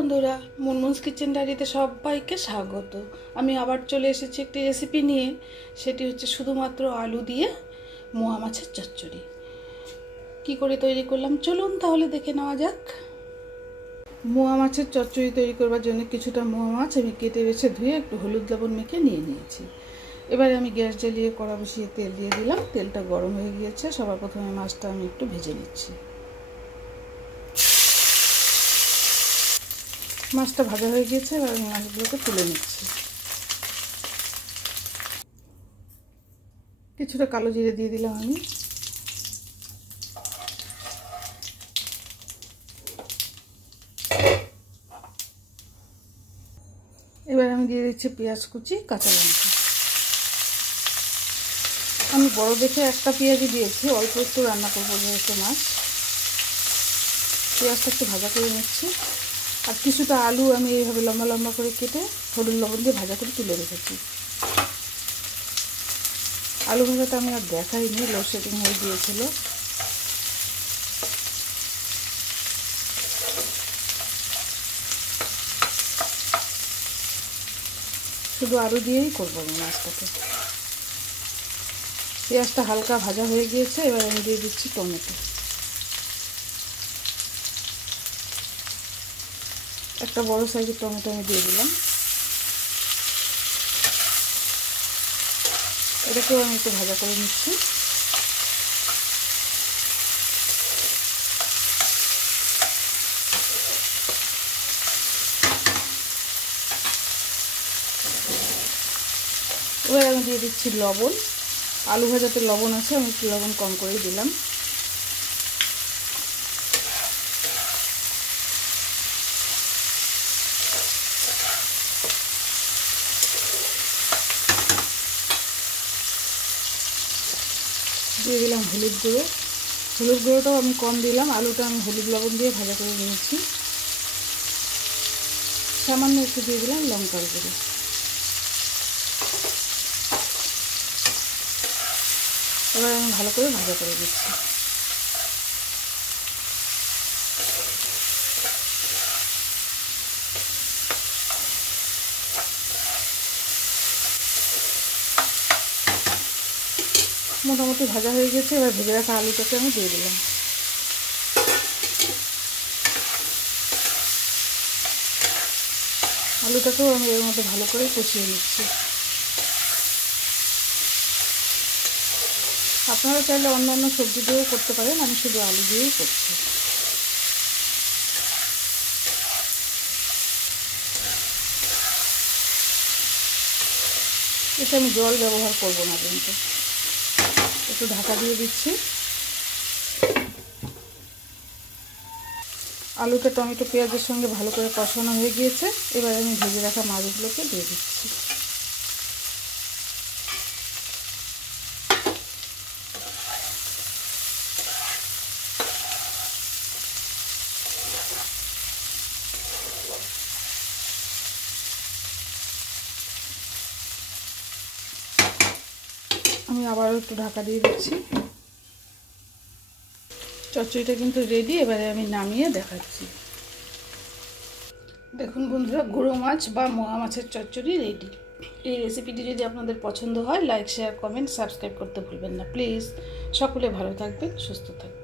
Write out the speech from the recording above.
বন্ধুরা, মুনমুনস কিচেন ডায়েরিতে সবাইকে স্বাগত। আমি আবার চলে এসেছি একটি রেসিপি নিয়ে। সেটি হচ্ছে শুধুমাত্র আলু দিয়ে মোয়া মাছের চচ্চড়ি। কি করে তৈরি করলাম চলুন তাহলে দেখে নেওয়া যাক। মোয়া মাছের চচ্চড়ি তৈরি করবার জন্য কিছুটা মোয়া মাছ আমি কেটে বেছে ধুয়ে একটু হলুদ লবণ মেখে নিয়ে নিয়েছি। এবারে আমি গ্যাস জ্বালিয়ে কড়া বসিয়ে তেল দিয়ে দিলাম। তেলটা গরম হয়ে গিয়েছে। সবার প্রথমে মাছটা আমি একটু ভেজে নিচ্ছি। মাছটা ভাজা হয়ে গিয়েছে, এবার আমি মাছগুলোকে তুলে নিচ্ছি। কিছুটা কালো জিরে দিয়ে দিলাম আমি। এবার আমি দিয়ে দিচ্ছি পেঁয়াজ কুচি, কাঁচা লঙ্কা। আমি বড় দেখে একটা পেঁয়াজই দিয়েছি, অল্প একটু রান্না করবো যেহেতু মাছ। পেঁয়াজটা একটু ভাজা করে নিচ্ছি। আর কিছুটা আলু আমি এইভাবে লম্বা লম্বা করে কেটে হলুদ লবণ দিয়ে ভাজা করে তুলে রেখেছি। আলু ভাজাটা আমি আর দেখাইনি, লোডশেডিং হয়ে গিয়েছিল। শুধু আলু দিয়েই করবো আমি মাছটাকে। পেঁয়াজটা হালকা ভাজা হয়ে গিয়েছে, এবার আমি দিয়ে দিচ্ছি টমেটো। একটা বড় সাইজের টমেটো আমি দিয়ে দিলাম। এটাকেও আমি একটু ভাজা করে নিচ্ছি। এবার আমি দিয়ে দিচ্ছি লবণ। আলু ভাজাতে লবণ আছে, আমি একটু লবণ কম করেই দিলাম। দিয়ে দিলাম হলুদ গুঁড়ো। হলুদ গুঁড়োটাও আমি কম দিলাম, আলুটা আমি হলুদ লবণ দিয়ে ভাজা করে নিয়েছি। সামান্য একটু দিয়ে দিলাম লঙ্কার গুঁড়ো। এবার আমি ভালো করে ভাজা করে দিচ্ছি। মোটামুটি ভাজা হয়ে গেছে, এবার ভেজে রাখা আলুটাকে আমি দিয়ে দিলাম। আলুটাকেও আমি এর মধ্যে ভালো করে কষিয়ে নিচ্ছি। আপনারা চাইলে অন্যান্য সবজি দিয়েও করতে পারেন, আমি শুধু আলু দিয়েই করছি। এটা আমি জল ব্যবহার করব না, কিন্তু একটু ঢাকা দিয়ে দিচ্ছি। আলুটা টমেটো পেঁয়াজের সঙ্গে ভালো করে কষানো হয়ে গিয়েছে, এবার আমি ভেজে রাখা মাছগুলোকে দিয়ে দিচ্ছি। আমি আবারও একটু ঢাকা দিয়ে দিচ্ছি। চচ্চড়িটা কিন্তু রেডি, এবারে আমি নামিয়ে দেখাচ্ছি। দেখুন বন্ধুরা, গুঁড়ো মাছ বা মোয়া মাছের চচ্চড়ি রেডি। এই রেসিপিটি যদি আপনাদের পছন্দ হয়, লাইক, শেয়ার, কমেন্ট, সাবস্ক্রাইব করতে ভুলবেন না প্লিজ। সকলে ভালো থাকবেন, সুস্থ থাকবেন।